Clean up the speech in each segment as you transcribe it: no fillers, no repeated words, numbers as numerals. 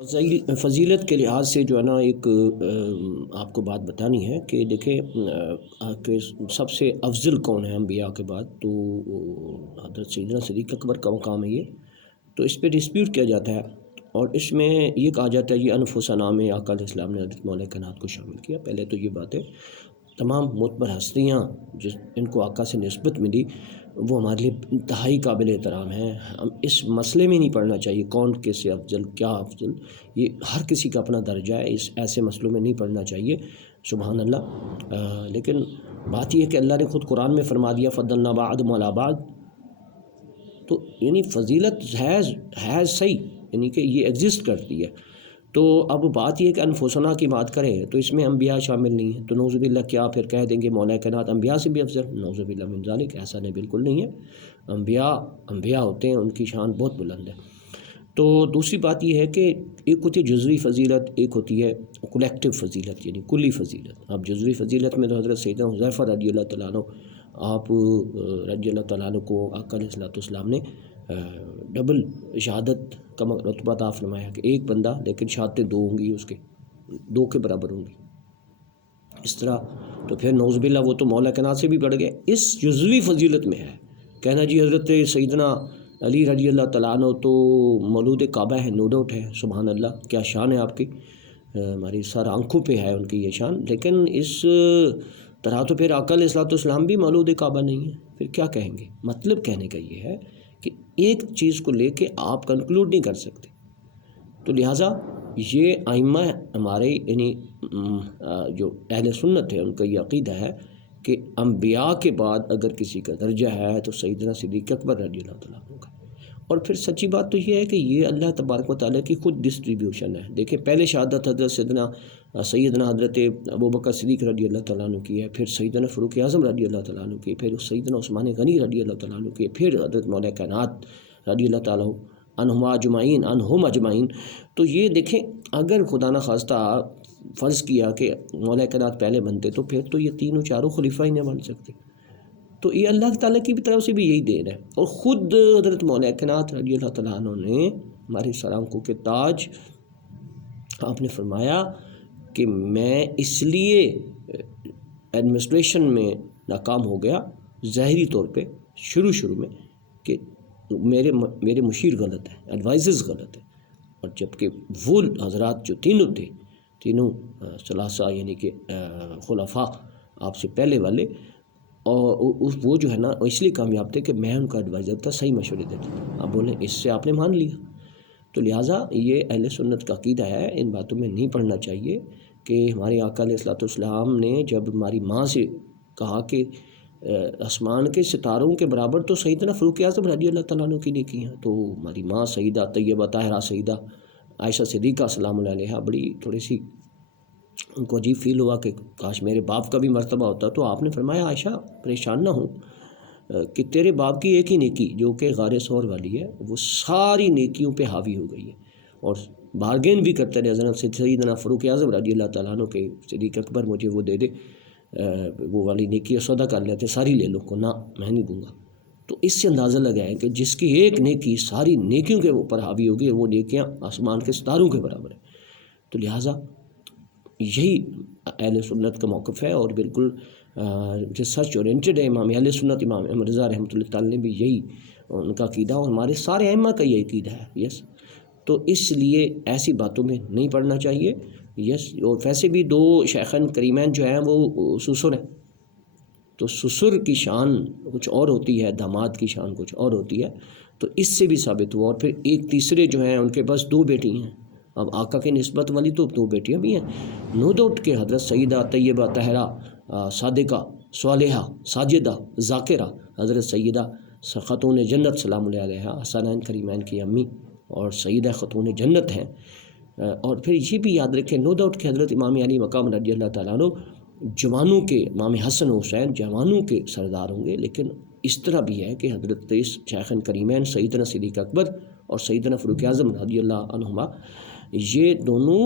فضیلت کے لحاظ سے جو ہے نا ایک آپ کو بات بتانی ہے کہ دیکھیں کہ سب سے افضل کون ہے انبیاء کے بعد، تو حضرت سیدنا صدیق اکبر کا مقام ہے یہ، تو اس پہ ڈسپیوٹ کیا جاتا ہے اور اس میں یہ کہا جاتا ہے یہ انفسنا میں آقا علیہ السلام نے حضرت مولا کائنات کو شامل کیا۔ پہلے تو یہ بات ہے تمام معتبر ہستیاں ان کو آقا سے نسبت ملی وہ ہمارے لیے انتہائی قابل احترام ہیں۔ ہم اس مسئلے میں نہیں پڑھنا چاہیے کون کیسے افضل کیا افضل، یہ ہر کسی کا اپنا درجہ ہے، اس ایسے مسئلوں میں نہیں پڑھنا چاہیے، سبحان اللہ۔ لیکن بات یہ ہے کہ اللہ نے خود قرآن میں فرما دیا فضلنا بعضهم علی بعض، تو یعنی فضیلت ہے صحیح، یعنی کہ یہ ایگزسٹ کرتی ہے۔ تو اب بات یہ ہے کہ انفسنا کی بات کریں تو اس میں انبیاء شامل نہیں ہیں، تو نعوذ باللہ کیا پھر کہہ دیں گے مولا کائنات انبیاء سے بھی افضل؟ نعوذ باللہ من ذالک، ایسا نہیں، بالکل نہیں ہے۔ انبیاء ہوتے ہیں، ان کی شان بہت بلند ہے۔ تو دوسری بات یہ ہے کہ ایک ہوتی ہے جزوی فضیلت، ایک ہوتی ہے کلیکٹیو فضیلت یعنی کلی فضیلت۔ اب جزوی فضیلت میں تو حضرت سیدنا حذیفہ رضی اللہ تعالیٰ عنہ، آپ رضی اللہ تعالیٰ عنہ کو آقا علیہ السلام نے ڈبل شہادت کا رتبہ عطا فرمایا کہ ایک بندہ لیکن شہادتیں دو ہوں گی، اس کے دو کے برابر ہوں گی، اس طرح۔ تو پھر نعوذ باللہ وہ تو مولا کائنات سے بھی بڑھ گئے، اس جزوی فضیلت میں ہے کہنا جی حضرت سیدنا علی رضی اللہ تعالیٰ عنہ تو مولود کعبہ ہے، نو ڈاؤٹ ہے، سبحان اللہ کیا شان ہے آپ کی، ہماری سر آنکھوں پہ ہے ان کی یہ شان، لیکن اس طرح تو پھر آقا علیہ السلام بھی مولود کعبہ نہیں ہے، پھر کیا کہیں گے؟ مطلب کہنے کا یہ ہے کہ ایک چیز کو لے کے آپ کنکلوڈ نہیں کر سکتے۔ تو لہٰذا یہ ائمہ ہمارے یعنی جو اہل سنت ہے ان کا یہ عقیدہ ہے کہ انبیاء کے بعد اگر کسی کا درجہ ہے تو سیدنا صدیق اکبر رضی اللہ تعالیٰ عنہ کا۔ اور پھر سچی بات تو یہ ہے کہ یہ اللہ تبارک و تعالیٰ کی خود ڈسٹریبیوشن ہے۔ دیکھیں پہلے شہادت حضرت سیدنا حضرت ابوبکر صدیق رضی اللہ تعالیٰ عنہ کی ہے، پھر سیدنا فاروق اعظم رضی اللہ تعالیٰ عنہ کی، پھر سیدنا عثمان غنی رضی اللہ تعالیٰ عنہ کی، پھر حضرت مولا کائنات رضی اللہ تعالیٰ عنہم اجمعین۔ تو یہ دیکھیں اگر خدا نخواستہ فرض کیا کہ مولا کائنات پہلے بنتے تو پھر تو یہ تینوں چاروں خلیفہ ہی نہیں بن سکتے۔ تو یہ اللہ تعالیٰ کی طرف سے بھی یہی دین ہے، اور خود حضرت مولا کائنات رضی اللہ تعالیٰ عنہ نے ہماری سر آنکھوں کے تاج، آپ نے فرمایا کہ میں اس لیے ایڈمنسٹریشن میں ناکام ہو گیا ظاہری طور پہ شروع میں کہ میرے مشیر غلط ہیں، ایڈوائزز غلط ہیں، اور جبکہ وہ حضرات جو تینوں ثلاثہ یعنی کہ خلفاء آپ سے پہلے والے، اور وہ جو ہے نا اس لیے کامیاب تھے کہ میں ان کا ایڈوائزر تھا، صحیح مشورے دیتا تھا۔ اب بولیں اس سے آپ نے مان لیا، تو لہٰذا یہ اہل سنت کا عقیدہ ہے، ان باتوں میں نہیں پڑھنا چاہیے کہ ہمارے آقا علیہ السلام نے جب ہماری ماں سے کہا کہ آسمان کے ستاروں کے برابر تو سیدنا فاروق اعظم رضی اللہ تعالیٰ عنہ کی نیکی ہیں، تو ہماری ماں سیدہ طیبہ طاہرہ سیدہ عائشہ صدیقہ سلام اللہ علیہا بڑی تھوڑی سی ان کو عجیب فیل ہوا کہ کاش میرے باپ کا بھی مرتبہ ہوتا، تو آپ نے فرمایا عائشہ پریشان نہ ہوں کہ تیرے باپ کی ایک ہی نیکی جو کہ غار ثور والی ہے وہ ساری نیکیوں پہ حاوی ہو گئی ہے، اور بارگین بھی کرتے رہے حضرت سیدنا فاروق اعظم رضی اللہ تعالیٰ عنہ کہ صدیق اکبر مجھے وہ دے دے، وہ والی نیکی سودا کر لیتے، ساری لے لو کو، نہ میں نہیں دوں گا۔ تو اس سے اندازہ لگائیں کہ جس کی ایک نیکی ساری نیکیوں کے اوپر حاوی ہوگی، اور وہ نیکیاں آسمان کے ستاروں کے برابر ہیں۔ تو لہٰذا یہی اہل سنت کا موقف ہے، اور بالکل ریسرچ اورینٹڈ ہے امام اہل سنت امام احمد رضا رحمۃ اللہ تعالیٰ نے بھی یہی ان کا عقیدہ، اور ہمارے سارے ائمہ کا یہ عقیدہ ہے، یس۔ تو اس لیے ایسی باتوں میں نہیں پڑھنا چاہیے، یس۔ اور ویسے بھی دو شیخین کریمین جو ہیں وہ سسر ہیں، تو سسر کی شان کچھ اور ہوتی ہے، داماد کی شان کچھ اور ہوتی ہے، تو اس سے بھی ثابت ہوا۔ اور پھر ایک تیسرے جو ہیں ان کے پاس دو بیٹی ہیں، اب آقا کے نسبت والی تو دو بیٹیاں بھی ہیں، نو ڈاؤٹ کہ حضرت سیدہ طیبہ طاہرہ صادقہ صالحہ ساجدہ ذاکرہ حضرت سیدہ خاتون جنت سلام اللہ علیہا حسنین کریمین کی امی اور سیدہ خاتون جنت ہیں۔ اور پھر یہ بھی یاد رکھیں نو ڈاؤٹ کہ حضرت امام علی مقام رضی اللہ تعالیٰ عنہ جوانوں کے، امام حسن حسین جوانوں کے سردار ہوں گے، لیکن اس طرح بھی ہے کہ حضرت شیخین کریمین سیدنا صدیق اکبر اور سیدنا فاروق اعظم رضی اللہ عنہما یہ دونوں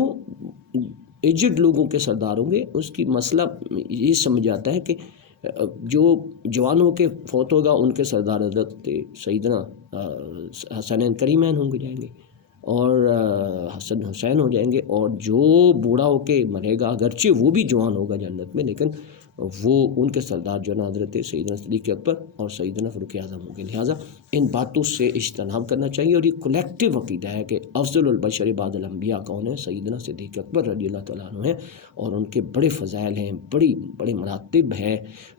ایجڈ لوگوں کے سردار ہوں گے۔ اس کی مسئلہ یہ سمجھ آتا ہے کہ جو جوان ہو کے فوت ہوگا ان کے سردار حضرت سیدنا حسنین کریمین ہوں گے جائیں گے، اور حسن حسین ہو جائیں گے، اور جو بوڑھا ہو کے مرے گا اگرچہ وہ بھی جوان ہوگا جنت میں، لیکن وہ ان کے سردار جو نا حضرت سیدنا صدیق اکبر اور سیدنا فاروق اعظم ہوں گے۔ لہٰذا ان باتوں سے اجتناب کرنا چاہیے، اور یہ کلیکٹیو عقیدہ ہے کہ افضل البشر بعد الانبیاء کون ہیں؟ سیدنا صدیق اکبر رضی اللہ تعالیٰ عنہ ہیں، اور ان کے بڑے فضائل ہیں، بڑے مراتب ہیں۔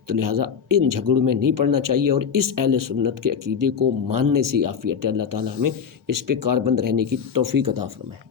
تو لہٰذا ان جھگڑوں میں نہیں پڑنا چاہیے، اور اس اہل سنت کے عقیدے کو ماننے سے عافیت ہے۔ اللہ تعالیٰ ہمیں اس پہ کاربند رہنے کی توفیق عطا فرمائے۔